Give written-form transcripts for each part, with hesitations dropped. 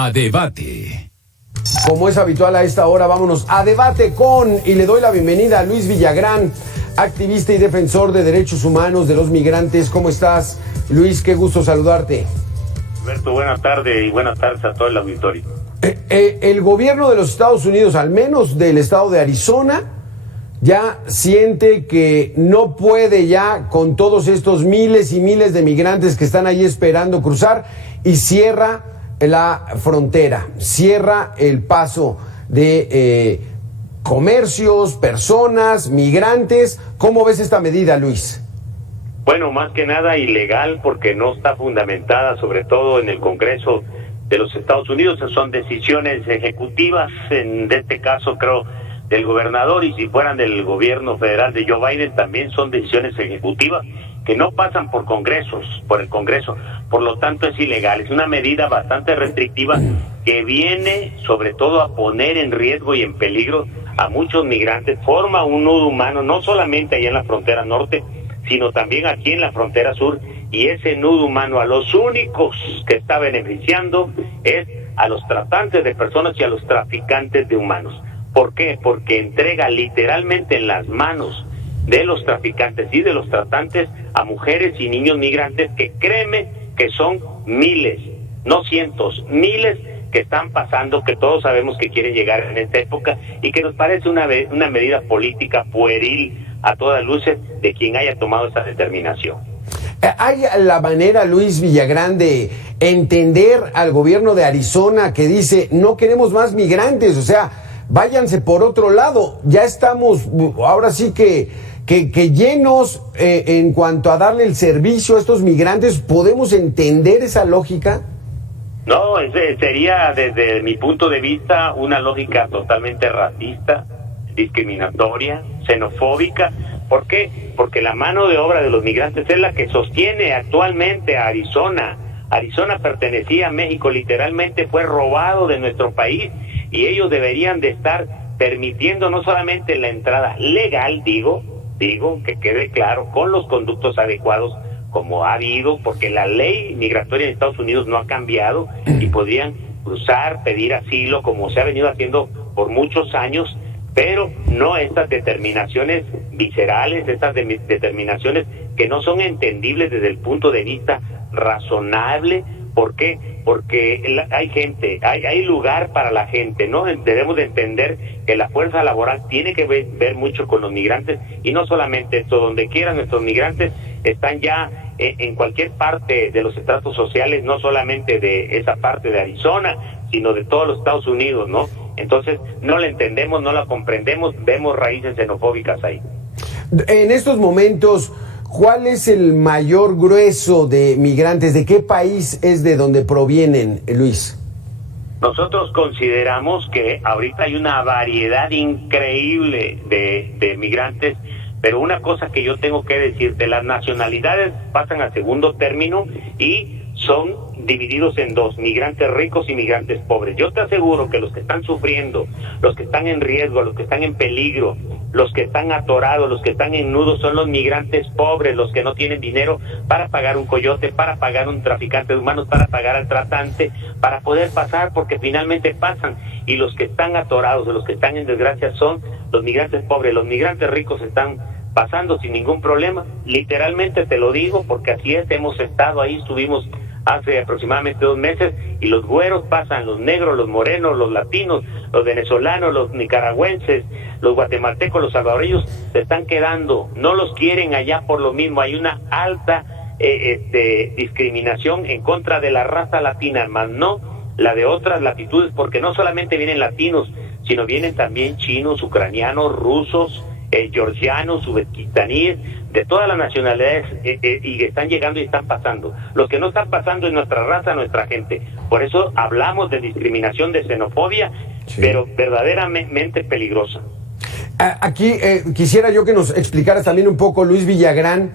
A debate. Como es habitual a esta hora, vámonos a debate y le doy la bienvenida a Luis Villagrán, activista y defensor de derechos humanos de los migrantes. ¿Cómo estás, Luis? Qué gusto saludarte. Alberto, buenas tardes y buenas tardes a todo el auditorio. El gobierno de los Estados Unidos, al menos del estado de Arizona, ya siente que no puede ya con todos estos miles y miles de migrantes que están ahí esperando cruzar y cierra la frontera, cierra el paso de comercios, personas, migrantes. ¿Cómo ves esta medida, Luis? Bueno, más que nada ilegal porque no está fundamentada, sobre todo en el Congreso de los Estados Unidos. Son decisiones ejecutivas, de este caso creo del gobernador, y si fueran del gobierno federal de Joe Biden también son decisiones ejecutivas que no pasan por el Congreso, por lo tanto es ilegal. Es una medida bastante restrictiva que viene sobre todo a poner en riesgo y en peligro a muchos migrantes, forma un nudo humano no solamente allá en la frontera norte, sino también aquí en la frontera sur, y ese nudo humano a los únicos que está beneficiando es a los tratantes de personas y a los traficantes de humanos. ¿Por qué? Porque entrega literalmente en las manos de los traficantes y de los tratantes a mujeres y niños migrantes que créeme que son miles, no cientos, miles que están pasando, que todos sabemos que quieren llegar en esta época y que nos parece una medida política pueril a todas luces de quien haya tomado esa determinación. ¿Hay la manera, Luis Villagrán, de entender al gobierno de Arizona que dice no queremos más migrantes? O sea, váyanse por otro lado. Ya estamos, ahora sí que llenos en cuanto a darle el servicio a estos migrantes. ¿Podemos entender esa lógica? No, sería desde mi punto de vista una lógica totalmente racista, discriminatoria, xenofóbica. ¿Por qué? Porque la mano de obra de los migrantes es la que sostiene actualmente a Arizona. Arizona pertenecía a México, literalmente fue robado de nuestro país, y ellos deberían de estar permitiendo no solamente la entrada legal, digo, que quede claro, con los conductos adecuados, como ha habido, porque la ley migratoria de Estados Unidos no ha cambiado y podrían cruzar, pedir asilo, como se ha venido haciendo por muchos años, pero no estas determinaciones viscerales, estas determinaciones que no son entendibles desde el punto de vista razonable. ¿Por qué? Porque hay gente, hay lugar para la gente, ¿no? Debemos de entender que la fuerza laboral tiene que ver mucho con los migrantes, y no solamente esto, donde quiera nuestros migrantes están ya en cualquier parte de los estratos sociales, no solamente de esa parte de Arizona, sino de todos los Estados Unidos, ¿no? Entonces no la entendemos, no la comprendemos, vemos raíces xenofóbicas ahí. En estos momentos, ¿cuál es el mayor grueso de migrantes? ¿De qué país es de donde provienen, Luis? Nosotros consideramos que ahorita hay una variedad increíble de migrantes, pero una cosa que yo tengo que decirte, las nacionalidades pasan a segundo término y son divididos en dos: migrantes ricos y migrantes pobres. Yo te aseguro que los que están sufriendo, los que están en riesgo, los que están en peligro, los que están atorados, los que están en nudos, son los migrantes pobres, los que no tienen dinero para pagar un coyote, para pagar un traficante de humanos, para pagar al tratante, para poder pasar, porque finalmente pasan. Y los que están atorados, los que están en desgracia, son los migrantes pobres. Los migrantes ricos están pasando sin ningún problema, literalmente te lo digo, porque así es, hemos estado ahí, estuvimos hace aproximadamente 2 meses, y los güeros pasan, los negros, los morenos, los latinos, los venezolanos, los nicaragüenses, los guatemaltecos, los salvadoreños, se están quedando, no los quieren allá por lo mismo. Hay una alta discriminación en contra de la raza latina, más no la de otras latitudes, porque no solamente vienen latinos, sino vienen también chinos, ucranianos, rusos, georgianos, uzbekistaníes, de todas las nacionalidades, y están llegando y están pasando. Los que no están pasando es nuestra raza, nuestra gente. Por eso hablamos de discriminación, de xenofobia, sí, pero verdaderamente peligrosa. Aquí quisiera yo que nos explicaras también un poco, Luis Villagrán,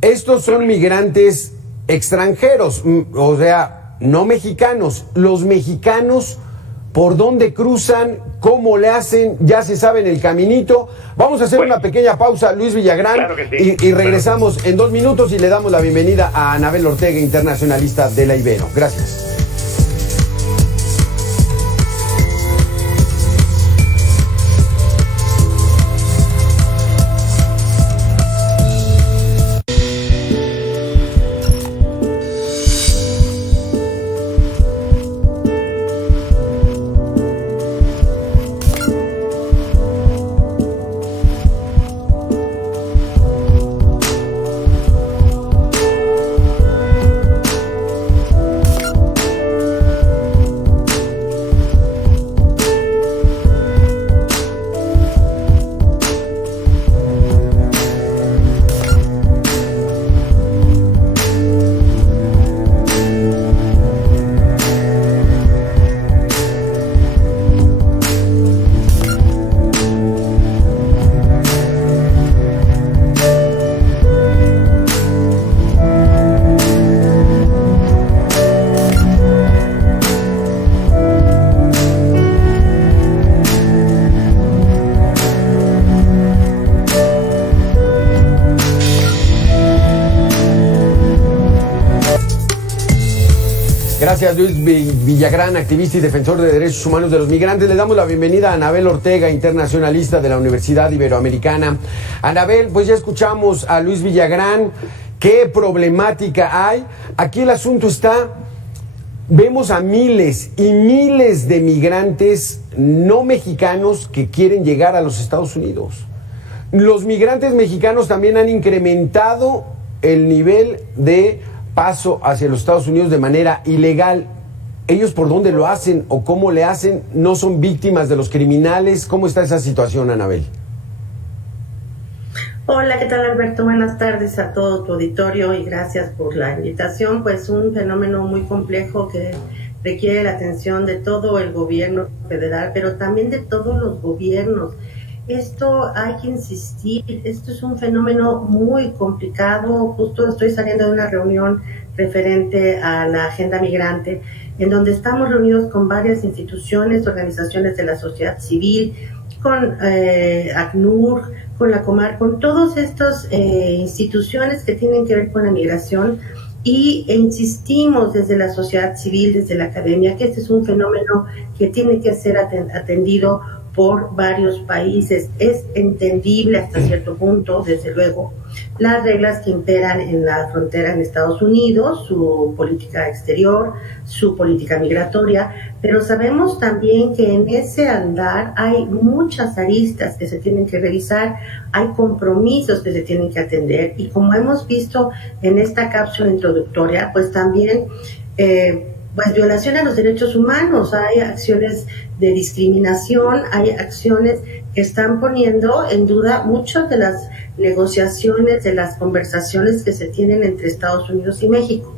estos son migrantes extranjeros, o sea, no mexicanos. Los mexicanos, ¿por dónde cruzan? ¿Cómo le hacen? Ya se saben el caminito. Vamos a hacer una pequeña pausa, Luis Villagrán, claro que sí, y regresamos en 2 minutos y le damos la bienvenida a Anabel Ortega, internacionalista de la Ibero. Gracias. Gracias, Luis Villagrán, activista y defensor de derechos humanos de los migrantes. Le damos la bienvenida a Anabel Ortega, internacionalista de la Universidad Iberoamericana. Anabel, pues ya escuchamos a Luis Villagrán. ¿Qué problemática hay? Aquí el asunto está, vemos a miles y miles de migrantes no mexicanos que quieren llegar a los Estados Unidos. Los migrantes mexicanos también han incrementado el nivel de paso hacia los Estados Unidos de manera ilegal. ¿Ellos por dónde lo hacen o cómo le hacen? ¿No son víctimas de los criminales? ¿Cómo está esa situación, Anabel? Hola, ¿qué tal, Alberto? Buenas tardes a todo tu auditorio y gracias por la invitación. Pues un fenómeno muy complejo que requiere la atención de todo el gobierno federal, pero también de todos los gobiernos. Esto hay que insistir, esto es un fenómeno muy complicado. Justo estoy saliendo de una reunión referente a la agenda migrante, en donde estamos reunidos con varias instituciones, organizaciones de la sociedad civil, con ACNUR, con la Comar, con todas estas instituciones que tienen que ver con la migración, y insistimos desde la sociedad civil, desde la academia, que este es un fenómeno que tiene que ser atendido por varios países. Es entendible hasta cierto punto, desde luego, las reglas que imperan en la frontera en Estados Unidos, su política exterior, su política migratoria, pero sabemos también que en ese andar hay muchas aristas que se tienen que revisar, hay compromisos que se tienen que atender, y como hemos visto en esta cápsula introductoria, pues también pues violación a los derechos humanos, hay acciones de discriminación, hay acciones que están poniendo en duda muchas de las negociaciones, de las conversaciones que se tienen entre Estados Unidos y México.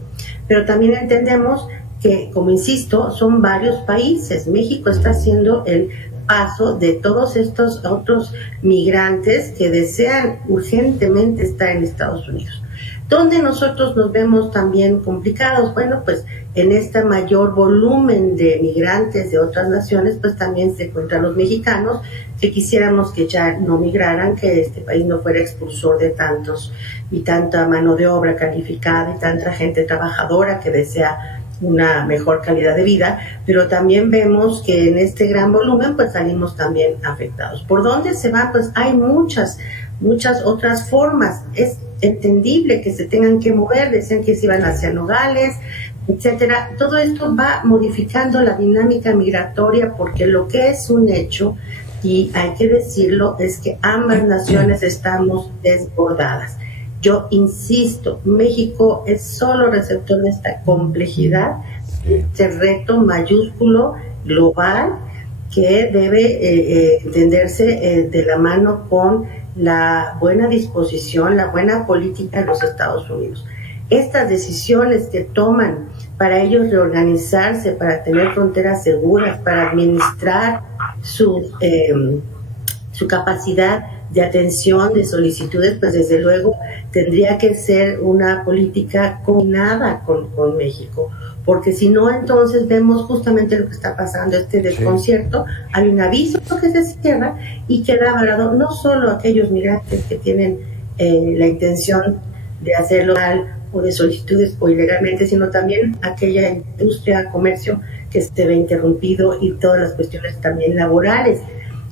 Pero también entendemos que, como insisto, son varios países. México está haciendo el paso de todos estos otros migrantes que desean urgentemente estar en Estados Unidos. ¿Dónde nosotros nos vemos también complicados? Bueno, pues en este mayor volumen de migrantes de otras naciones, pues también se encuentran los mexicanos, que quisiéramos que ya no migraran, que este país no fuera expulsor de tantos y tanta mano de obra calificada y tanta gente trabajadora que desea una mejor calidad de vida, pero también vemos que en este gran volumen pues salimos también afectados. ¿Por dónde se va? Pues hay muchas otras formas. Es entendible que se tengan que mover, decían que se iban hacia Nogales, etcétera. Todo esto va modificando la dinámica migratoria, porque lo que es un hecho, y hay que decirlo, es que ambas naciones estamos desbordadas. Yo insisto, México es solo receptor de esta complejidad, este reto mayúsculo, global, que debe entenderse de la mano con la buena disposición, la buena política de los Estados Unidos. Estas decisiones que toman para ellos reorganizarse, para tener fronteras seguras, para administrar su capacidad de atención de solicitudes, pues desde luego tendría que ser una política combinada con México, porque si no, entonces vemos justamente lo que está pasando, este desconcierto. Sí. Hay un aviso que se cierra y queda varado no solo aquellos migrantes que tienen la intención de hacerlo mal o de solicitudes o ilegalmente, sino también aquella industria, comercio que se ve interrumpido, y todas las cuestiones también laborales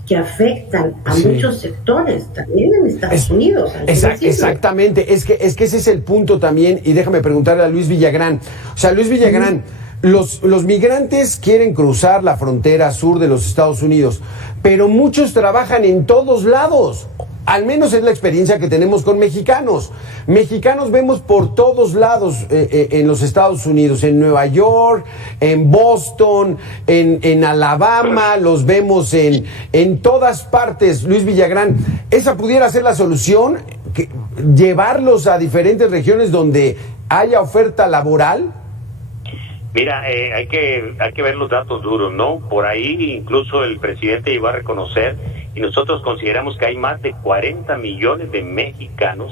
que afectan a muchos sectores, también en Estados Unidos. Exactamente, es que ese es el punto también, y déjame preguntarle a Luis Villagrán. O sea, Luis Villagrán, los migrantes quieren cruzar la frontera sur de los Estados Unidos, pero muchos trabajan en todos lados. Al menos es la experiencia que tenemos con mexicanos. Mexicanos vemos por todos lados en los Estados Unidos, en Nueva York, en Boston, en Alabama, los vemos en todas partes. Luis Villagrán, ¿esa pudiera ser la solución? ¿Llevarlos a diferentes regiones donde haya oferta laboral? Mira, hay que ver los datos duros, ¿no? Por ahí incluso el presidente llegó a reconocer, y nosotros consideramos que hay más de 40 millones de mexicanos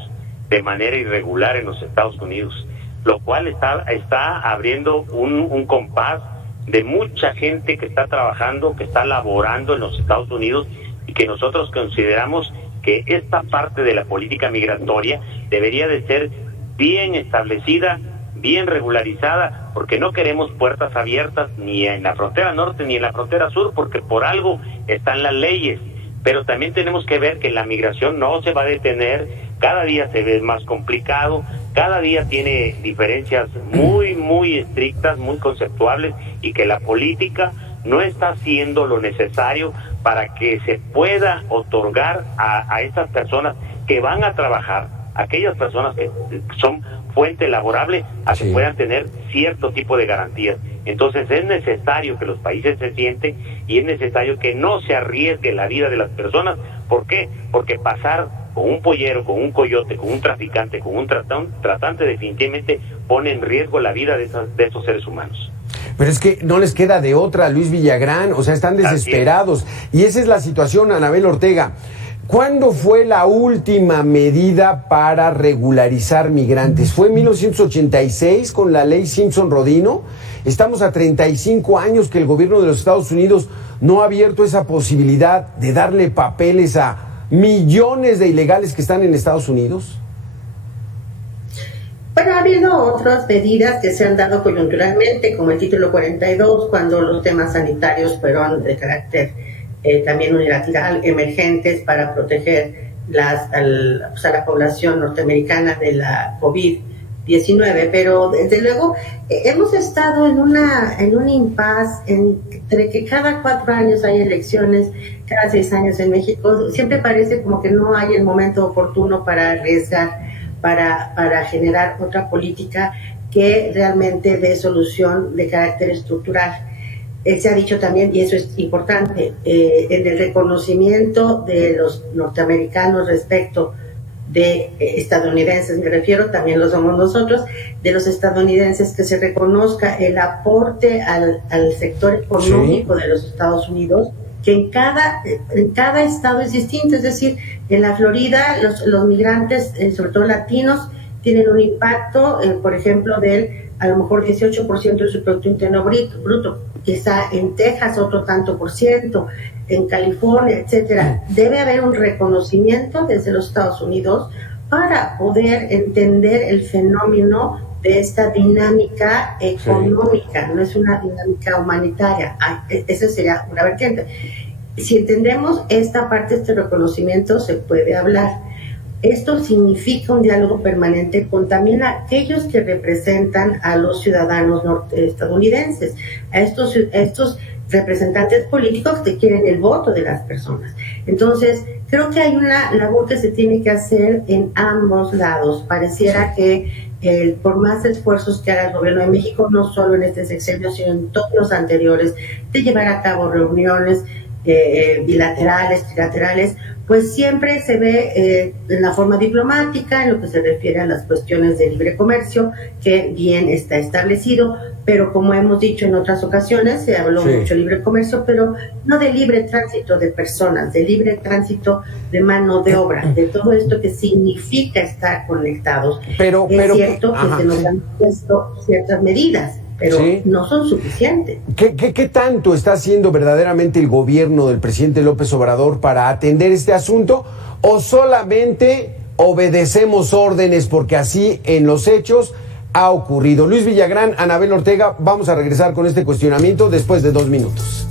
de manera irregular en los Estados Unidos, lo cual está abriendo un compás de mucha gente que está trabajando, que está laborando en los Estados Unidos, y que nosotros consideramos que esta parte de la política migratoria debería de ser bien establecida, bien regularizada, porque no queremos puertas abiertas ni en la frontera norte ni en la frontera sur, porque por algo están las leyes. Pero también tenemos que ver que la migración no se va a detener, cada día se ve más complicado, cada día tiene diferencias muy estrictas, muy conceptuables, y que la política no está haciendo lo necesario para que se pueda otorgar a estas personas que van a trabajar, aquellas personas que son fuente laborable, a que puedan tener cierto tipo de garantías. Entonces es necesario que los países se sienten, y es necesario que no se arriesgue la vida de las personas. ¿Por qué? Porque pasar con un pollero, con un coyote, con un traficante, con un tratante, definitivamente pone en riesgo la vida de esos seres humanos. Pero es que no les queda de otra, Luis Villagrán, o sea, están desesperados. Y esa es la situación, Anabel Ortega. ¿Cuándo fue la última medida para regularizar migrantes? ¿Fue en 1986 con la ley Simpson-Rodino? Estamos a 35 años que el gobierno de los Estados Unidos no ha abierto esa posibilidad de darle papeles a millones de ilegales que están en Estados Unidos. Bueno, ha habido otras medidas que se han dado coyunturalmente, como el título 42, cuando los temas sanitarios fueron de carácter también unilateral, emergentes para proteger a la población norteamericana de la COVID-19, pero desde luego hemos estado en un impasse entre que cada 4 años hay elecciones, cada 6 años en México. Siempre parece como que no hay el momento oportuno para arriesgar, para generar otra política que realmente dé solución de carácter estructural. Se ha dicho también, y eso es importante, en el reconocimiento de los norteamericanos respecto de estadounidenses, me refiero, también lo somos nosotros, de los estadounidenses, que se reconozca el aporte al sector económico de los Estados Unidos, que en cada estado es distinto. Es decir, en la Florida los migrantes, sobre todo latinos, tienen un impacto, por ejemplo, del a lo mejor 18% de su Producto Interno Bruto, quizá en Texas otro tanto por ciento, en California, etcétera. Debe haber un reconocimiento desde los Estados Unidos para poder entender el fenómeno de esta dinámica económica, no es una dinámica humanitaria. Esa sería una vertiente. Si entendemos esta parte, este reconocimiento, se puede hablar. Esto significa un diálogo permanente con también aquellos que representan a los ciudadanos estadounidenses, a estos representantes políticos que quieren el voto de las personas. Entonces, creo que hay una labor que se tiene que hacer en ambos lados. Pareciera que por más esfuerzos que haga el gobierno de México, no solo en este sexenio, sino en todos los anteriores, de llevar a cabo reuniones bilaterales, trilaterales, pues siempre se ve en la forma diplomática, en lo que se refiere a las cuestiones de libre comercio, que bien está establecido, pero como hemos dicho en otras ocasiones, se habló mucho de libre comercio, pero no de libre tránsito de personas, de libre tránsito de mano de obra, de todo esto que significa estar conectados. Pero es cierto que se nos han puesto ciertas medidas, pero no son suficientes. ¿Qué tanto está haciendo verdaderamente el gobierno del presidente López Obrador para atender este asunto? ¿O solamente obedecemos órdenes porque así en los hechos ha ocurrido? Luis Villagrán, Anabel Ortega, vamos a regresar con este cuestionamiento después de 2 minutos.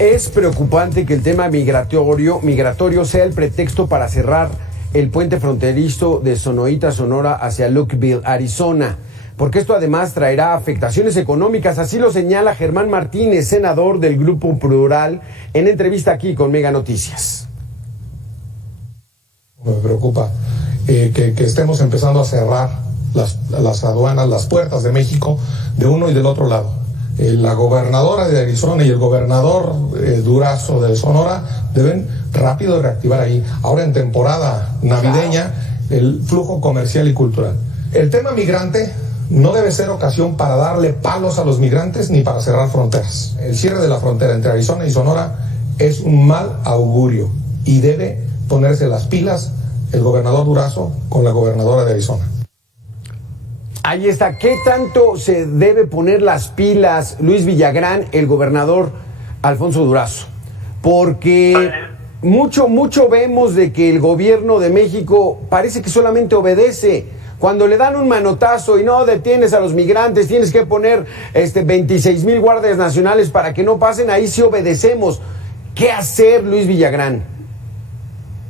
Es preocupante que el tema migratorio sea el pretexto para cerrar el puente fronterizo de Sonoita, Sonora, hacia Lukeville, Arizona, porque esto además traerá afectaciones económicas. Así lo señala Germán Martínez, senador del Grupo Plural, en entrevista aquí con Mega Noticias. Me preocupa que estemos empezando a cerrar las aduanas, las puertas de México, de uno y del otro lado. La gobernadora de Arizona y el gobernador Durazo de Sonora deben rápido reactivar ahí, ahora en temporada navideña, el flujo comercial y cultural. El tema migrante no debe ser ocasión para darle palos a los migrantes ni para cerrar fronteras. El cierre de la frontera entre Arizona y Sonora es un mal augurio y debe ponerse las pilas el gobernador Durazo con la gobernadora de Arizona. Ahí está. ¿Qué tanto se debe poner las pilas Luis Villagrán, el gobernador Alfonso Durazo? Porque mucho vemos de que el gobierno de México parece que solamente obedece. Cuando le dan un manotazo y no detienes a los migrantes, tienes que poner 26,000 guardias nacionales para que no pasen, ahí sí obedecemos. ¿Qué hacer, Luis Villagrán?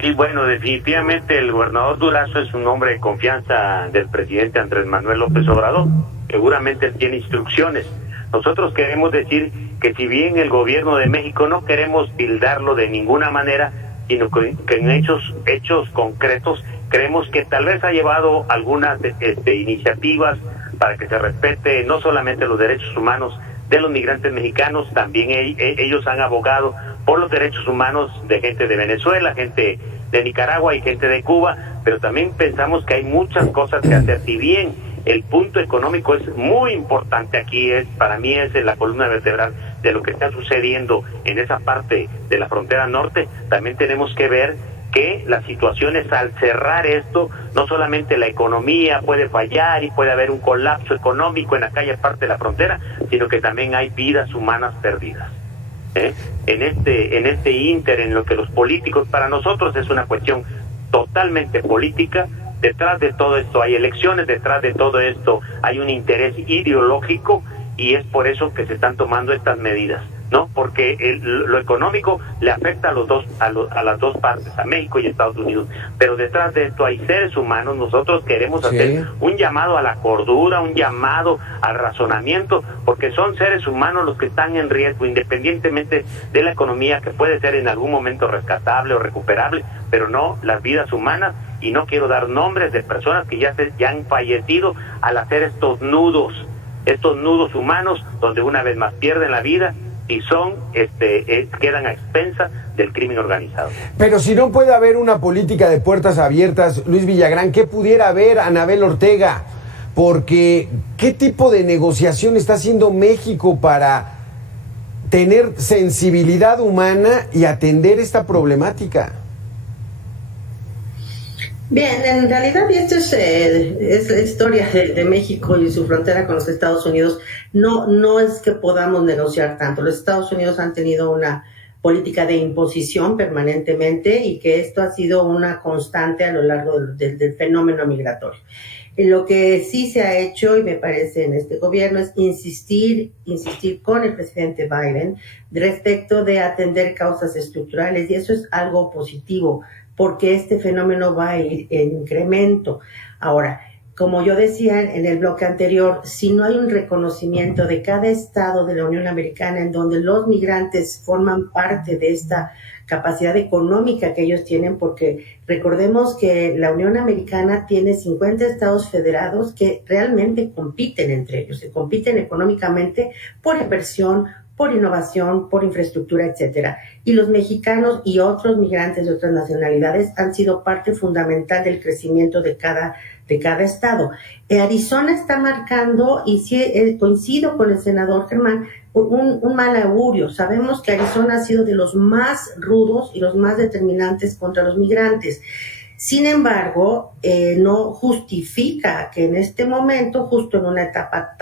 Y bueno, definitivamente el gobernador Durazo es un hombre de confianza del presidente Andrés Manuel López Obrador. Seguramente él tiene instrucciones. Nosotros queremos decir que si bien el gobierno de México no queremos tildarlo de ninguna manera, sino que en hechos concretos creemos que tal vez ha llevado algunas iniciativas para que se respete no solamente los derechos humanos de los migrantes mexicanos, también ellos han abogado por los derechos humanos de gente de Venezuela, gente de Nicaragua y gente de Cuba, pero también pensamos que hay muchas cosas que hacer. Si bien el punto económico es muy importante aquí, para mí es la columna vertebral de lo que está sucediendo en esa parte de la frontera norte, también tenemos que ver que las situaciones al cerrar esto, no solamente la economía puede fallar y puede haber un colapso económico en aquella parte de la frontera, sino que también hay vidas humanas perdidas. En este ínter, en lo que los políticos, para nosotros es una cuestión totalmente política. Detrás de todo esto hay elecciones, detrás de todo esto hay un interés ideológico, y es por eso que se están tomando estas medidas, ¿no? Porque lo económico le afecta a las dos partes, a México y Estados Unidos, pero detrás de esto hay seres humanos. Nosotros queremos hacer un llamado a la cordura, un llamado al razonamiento, porque son seres humanos los que están en riesgo, independientemente de la economía, que puede ser en algún momento rescatable o recuperable, pero no las vidas humanas. Y no quiero dar nombres de personas que ya han fallecido al hacer estos nudos humanos, donde una vez más pierden la vida y quedan a expensas del crimen organizado. Pero si no puede haber una política de puertas abiertas, Luis Villagrán, ¿qué pudiera haber Anabel Ortega? Porque ¿qué tipo de negociación está haciendo México para tener sensibilidad humana y atender esta problemática? Bien, en realidad, y esto es la historia de México y su frontera con los Estados Unidos. No es que podamos negociar tanto. Los Estados Unidos han tenido una política de imposición permanentemente, y que esto ha sido una constante a lo largo del fenómeno migratorio. Lo que sí se ha hecho, y me parece en este gobierno, es insistir con el presidente Biden respecto de atender causas estructurales, y eso es algo positivo, porque este fenómeno va a ir en incremento. Ahora, como yo decía en el bloque anterior, si no hay un reconocimiento de cada estado de la Unión Americana en donde los migrantes forman parte de esta capacidad económica que ellos tienen, porque recordemos que la Unión Americana tiene 50 estados federados que realmente compiten entre ellos, se compiten económicamente por inversión, por innovación, por infraestructura, etcétera. Y los mexicanos y otros migrantes de otras nacionalidades han sido parte fundamental del crecimiento de cada estado. Arizona está marcando, y sí, coincido con el senador Germán, un mal augurio. Sabemos que Arizona ha sido de los más rudos y los más determinantes contra los migrantes. Sin embargo, no justifica que en este momento, justo en una etapa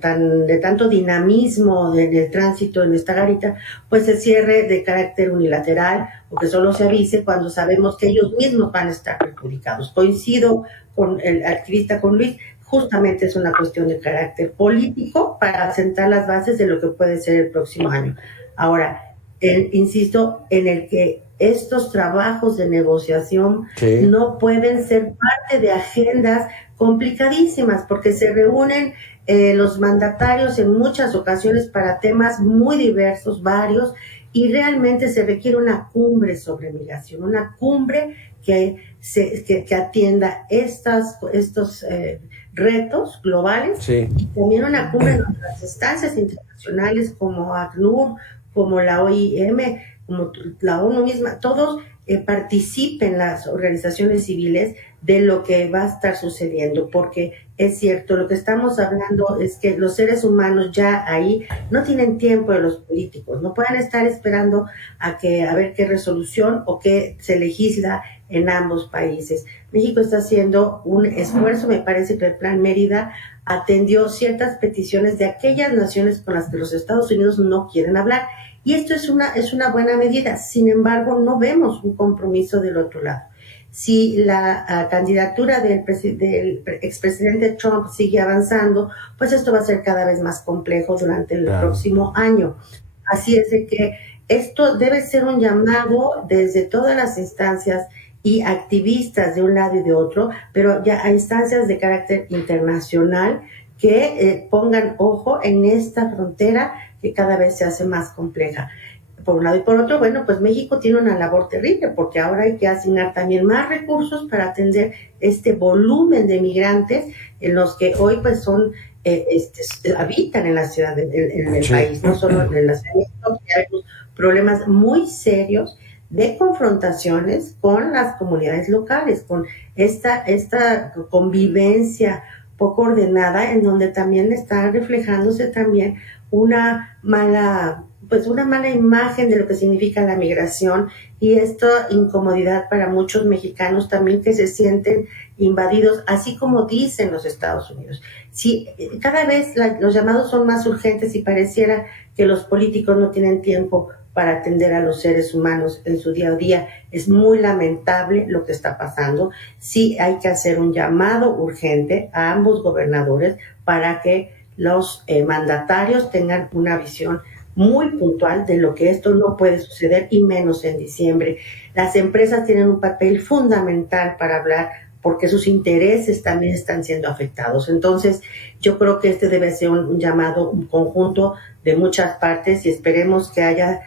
de tanto dinamismo del tránsito en esta garita, pues se cierre de carácter unilateral, o que solo se avise cuando sabemos que ellos mismos van a estar perjudicados. Coincido con el activista, con Luis, justamente es una cuestión de carácter político para sentar las bases de lo que puede ser el próximo año. Ahora, insisto en el que estos trabajos de negociación no pueden ser parte de agendas complicadísimas, porque se reúnen los mandatarios en muchas ocasiones para temas muy diversos, varios, y realmente se requiere una cumbre sobre migración, una cumbre que atienda estos retos globales, y también una cumbre en otras instancias internacionales como ACNUR, como la OIM, como la ONU misma, todos participen, las organizaciones civiles, de lo que va a estar sucediendo, porque es cierto, lo que estamos hablando es que los seres humanos ya ahí no tienen tiempo de los políticos, no pueden estar esperando a ver qué resolución o qué se legisla en ambos países. México está haciendo un esfuerzo, me parece que el Plan Mérida atendió ciertas peticiones de aquellas naciones con las que los Estados Unidos no quieren hablar, Y esto es una buena medida. Sin embargo, no vemos un compromiso del otro lado. Si la candidatura del expresidente Trump sigue avanzando, pues esto va a ser cada vez más complejo durante el próximo año. Así es de que esto debe ser un llamado desde todas las instancias y activistas de un lado y de otro, pero ya a instancias de carácter internacional que pongan ojo en esta frontera que cada vez se hace más compleja. Por un lado, y por otro, bueno, pues México tiene una labor terrible porque ahora hay que asignar también más recursos para atender este volumen de migrantes en los que hoy pues son habitan en la ciudad, en el país, no solo en la ciudad, hay problemas muy serios de confrontaciones con las comunidades locales, con esta convivencia poco ordenada, en donde también está reflejándose también una mala imagen de lo que significa la migración y esta incomodidad para muchos mexicanos también que se sienten invadidos, así como dicen los Estados Unidos. Sí, cada vez los llamados son más urgentes y pareciera que los políticos no tienen tiempo para atender a los seres humanos en su día a día. Es muy lamentable lo que está pasando. Sí hay que hacer un llamado urgente a ambos gobernadores para que los mandatarios tengan una visión muy puntual de lo que esto no puede suceder y menos en diciembre. Las empresas tienen un papel fundamental para hablar porque sus intereses también están siendo afectados. Entonces, yo creo que este debe ser un llamado, un conjunto de muchas partes y esperemos que haya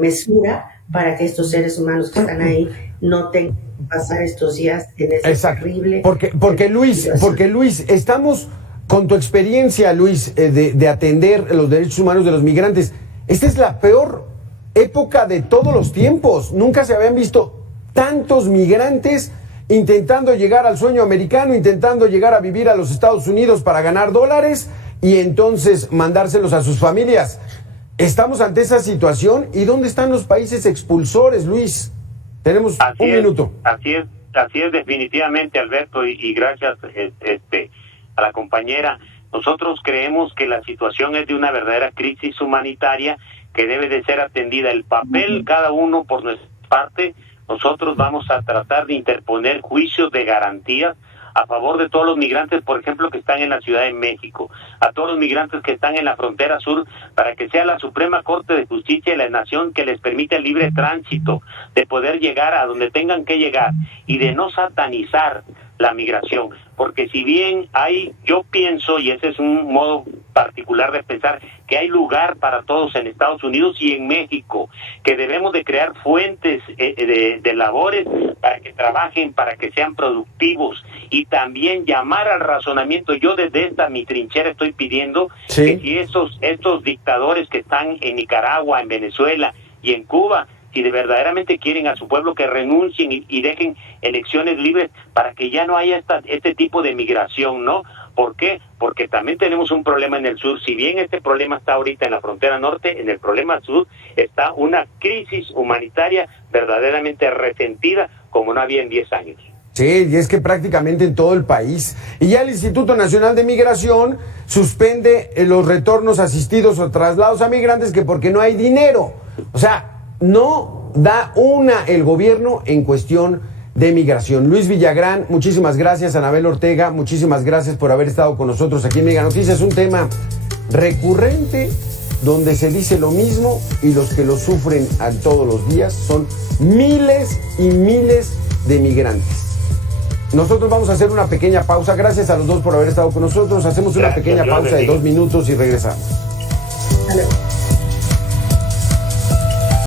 mesura para que estos seres humanos que están ahí no tengan que pasar estos días en ese terrible... Porque Luis, estamos con tu experiencia, Luis, de atender los derechos humanos de los migrantes. Esta es la peor época de todos los tiempos. Nunca se habían visto tantos migrantes intentando llegar al sueño americano, intentando llegar a vivir a los Estados Unidos para ganar dólares y entonces mandárselos a sus familias. Estamos ante esa situación. ¿Y dónde están los países expulsores, Luis? Tenemos un minuto. Así es definitivamente, Alberto, y gracias a la compañera. Nosotros creemos que la situación es de una verdadera crisis humanitaria que debe de ser atendida. El papel, cada uno por nuestra parte, nosotros vamos a tratar de interponer juicios de garantías a favor de todos los migrantes, por ejemplo, que están en la Ciudad de México, a todos los migrantes que están en la frontera sur, para que sea la Suprema Corte de Justicia de la Nación que les permita el libre tránsito, de poder llegar a donde tengan que llegar y de no satanizar la migración, porque si bien yo pienso, y ese es un modo particular de pensar, que hay lugar para todos en Estados Unidos y en México, que debemos de crear fuentes de labores para que trabajen, para que sean productivos y también llamar al razonamiento. Yo desde mi trinchera estoy pidiendo que si estos dictadores que están en Nicaragua, en Venezuela y en Cuba, si de verdaderamente quieren a su pueblo, que renuncien y dejen elecciones libres para que ya no haya este tipo de migración, ¿no? ¿Por qué? Porque también tenemos un problema en el sur. Si bien este problema está ahorita en la frontera norte, en el problema sur está una crisis humanitaria verdaderamente resentida como no había en 10 años. Sí, y es que prácticamente en todo el país. Y ya el Instituto Nacional de Migración suspende los retornos asistidos o traslados a migrantes que porque no hay dinero. O sea, no da el gobierno en cuestión de migración. Luis Villagrán, muchísimas gracias. Anabel Ortega, muchísimas gracias por haber estado con nosotros aquí en Mega Noticias. Es un tema recurrente donde se dice lo mismo y los que lo sufren todos los días son miles y miles de migrantes. Nosotros vamos a hacer una pequeña pausa. Gracias a los dos por haber estado con nosotros. Hacemos una pequeña pausa de 2 minutos y regresamos. Vale.